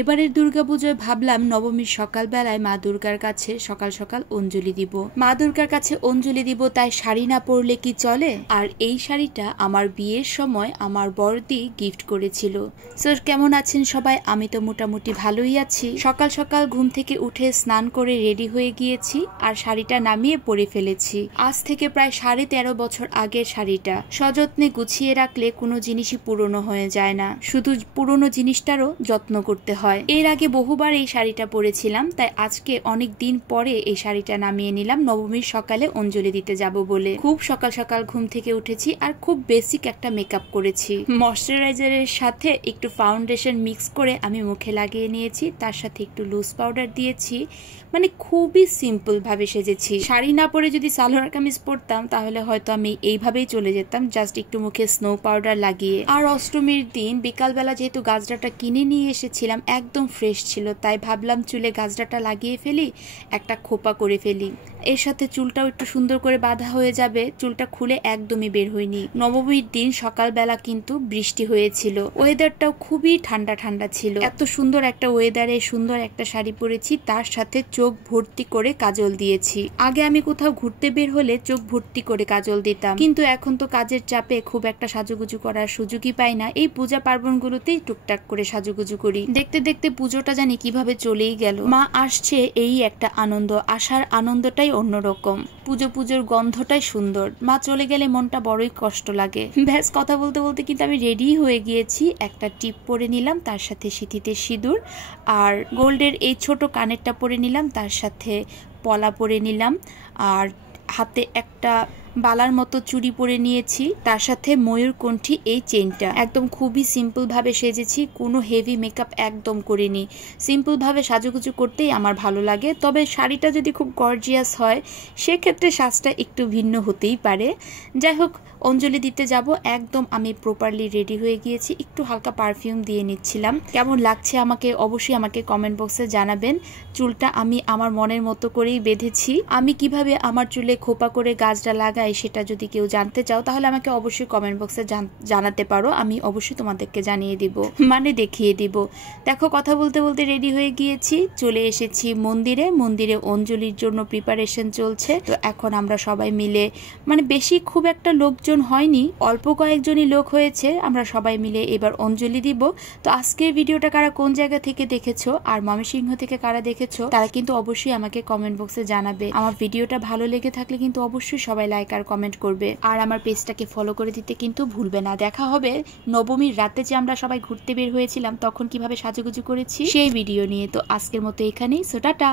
এবারের দুর্গাপূজায় ভাবলাম নবমীর সকালবেলায় মা দুর্গার কাছে সকাল সকাল অঞ্জলি দিব। মা দুর্গার কাছে অঞ্জলি দিব, তাই শাড়ি না পরলে কি চলে? আর এই শাড়িটা আমার বিয়ের সময় আমার বড়দি গিফট করেছিল। সো কেমন আছেন সবাই? আমি তো মোটামুটি ভালোই আছি। সকাল সকাল ঘুম থেকে উঠে স্নান করে রেডি হয়ে গিয়েছি আর শাড়িটা নামিয়ে পরে ফেলেছি। আজ থেকে প্রায় 13.5 বছর আগের শাড়িটা। সযত্নে গুছিয়ে রাখলে কোনো জিনিসই পুরনো হয়ে যায় না, শুধু পুরনো জিনিসটারও যত্ন করতে হয়। এর আগে বহুবার এই শাড়িটা পরেছিলাম, তাই আজকে অনেক দিন পরে এই শাড়িটা নামিয়ে নিলাম নবমীর সকালে অঞ্জলি দিতে যাব বলে। খুব সকাল সকাল ঘুম থেকে উঠেছি আর খুব বেসিক একটা মেকআপ করেছি। ময়শ্চারাইজারের সাথে একটু ফাউন্ডেশন মিক্স করে আমি মুখে লাগিয়ে নিয়েছি, তার সাথে একটু লুজ পাউডার দিয়েছি। মানে খুবই সিম্পল ভাবে সেজেছি। শাড়ি না পরে যদি সালোয়ার কামিজ পরতাম তাহলে হয়তো আমি এইভাবেই চলে যেতাম, জাস্ট একটু মুখে স্নো পাউডার লাগিয়ে। আর অষ্টমীর দিন বিকালবেলা যেহেতু গাজরাটা কিনে নিয়ে এসেছিলাম, একদম ফ্রেশ ছিল, তাই ভাবলাম চুলে গাজরাটা লাগিয়ে ফেলি, একটা খোপা করে ফেলি। এর সাথে চুলটাও একটু সুন্দর করে বাঁধা হয়ে যাবে। চুলটা খুলে একদমই বের হয়নি। নবমীর দিন সকালবেলা কিন্তু বৃষ্টি হয়েছিল, ওয়েদারটাও খুবই ঠান্ডা ঠান্ডা ছিল। এত সুন্দর একটা ওয়েদারে সুন্দর একটা শাড়ি পরেছি, তার সাথে চোখ ভর্তি করে কাজল দিয়েছি। আগে আমি কোথাও ঘুরতে বের হলে চোখ ভর্তি করে কাজল দিতাম, কিন্তু এখন তো কাজের চাপে খুব একটা সাজুগুজু করার সুযোগই পাই না। এই পূজা পার্বণ গুলোতেই টুকটাক করে সাজুগুজু করি। দেখতে দেখতে পুজোটা জানি কিভাবে চলেই গেল। মা আসছে এই একটা আনন্দ, আসার আনন্দটাই অন্যরকম। পুজোর গন্ধটাই সুন্দর। মা চলে গেলে মনটা বড়ই কষ্ট লাগে। ব্যাস কথা বলতে বলতে কিন্তু আমি রেডি হয়ে গিয়েছি। একটা টিপ পরে নিলাম, তার সাথে সিঁথিতে সিঁদুর, আর গোল্ডের এই ছোট কানেরটা পরে নিলাম, তার সাথে পলা পরে নিলাম, আর হাতে একটা বালার মতো চুড়ি পরে নিয়েছি, তার সাথে ময়ূরকণ্ঠী এই চেইনটা। একদম খুবই সিম্পল ভাবে সেজেছি, কোনো হেভি মেকআপ একদম করিনি। সিম্পল ভাবে সাজুগুজু করতেই আমার ভালো লাগে। তবে শাড়িটা যদি খুব গর্জিয়াস হয় সেক্ষেত্রে সাজটা একটু ভিন্ন হতেই পারে। যাই হোক, অঞ্জলি দিতে যাব, একদম আমি প্রপারলি রেডি হয়ে গিয়েছি। একটু হালকা পারফিউম দিয়ে নিচ্ছিলাম। কেমন লাগছে অবশ্যই আমাকে কমেন্ট বক্সে জানাবেন। চুলটা আমি আমার মনের মতো করেই বেঁধেছি। আমি কিভাবে আমার চুলে খোপা করে গাজরা লাগাই সেটা যদি কেউ জানতে চাও তাহলে আমাকে অবশ্যই কমেন্ট বক্সে জানাতে পারো। আমি অবশ্যই তোমাদেরকে জানিয়ে দিব, মানে দেখিয়ে দিব। দেখো, কথা বলতে বলতে রেডি হয়ে গিয়েছি, চলে এসেছি মন্দিরে। মন্দিরে অঞ্জলির জন্য প্রিপারেশন চলছে। তো এখন আমরা সবাই মিলে, মানে বেশি খুব একটা লোকজন হয়নি, অল্প কয়েকজনই লোক হয়েছে, আমরা সবাই মিলে এবার অঞ্জলি দিব। তো আজকের ভিডিওটা কারা কোন জায়গা থেকে দেখেছো আর ময়মনসিংহ থেকে কারা দেখেছো তারা কিন্তু অবশ্যই আমাকে কমেন্ট বক্সে জানাবে। আমার ভিডিওটা ভালো লেগে থাকলে কিন্তু অবশ্যই সবাই লাইক আর কমেন্ট করবে, আর আমার পেজটাকে ফলো করে দিতে কিন্তু ভুলবে না। দেখা হবে নবমীর রাতে যে আমরা সবাই ঘুরতে বের হয়েছিলাম তখন কিভাবে সাজুগুজু করেছি সেই ভিডিও নিয়ে। তো আজকের মতো এখানেই, সো টাটা।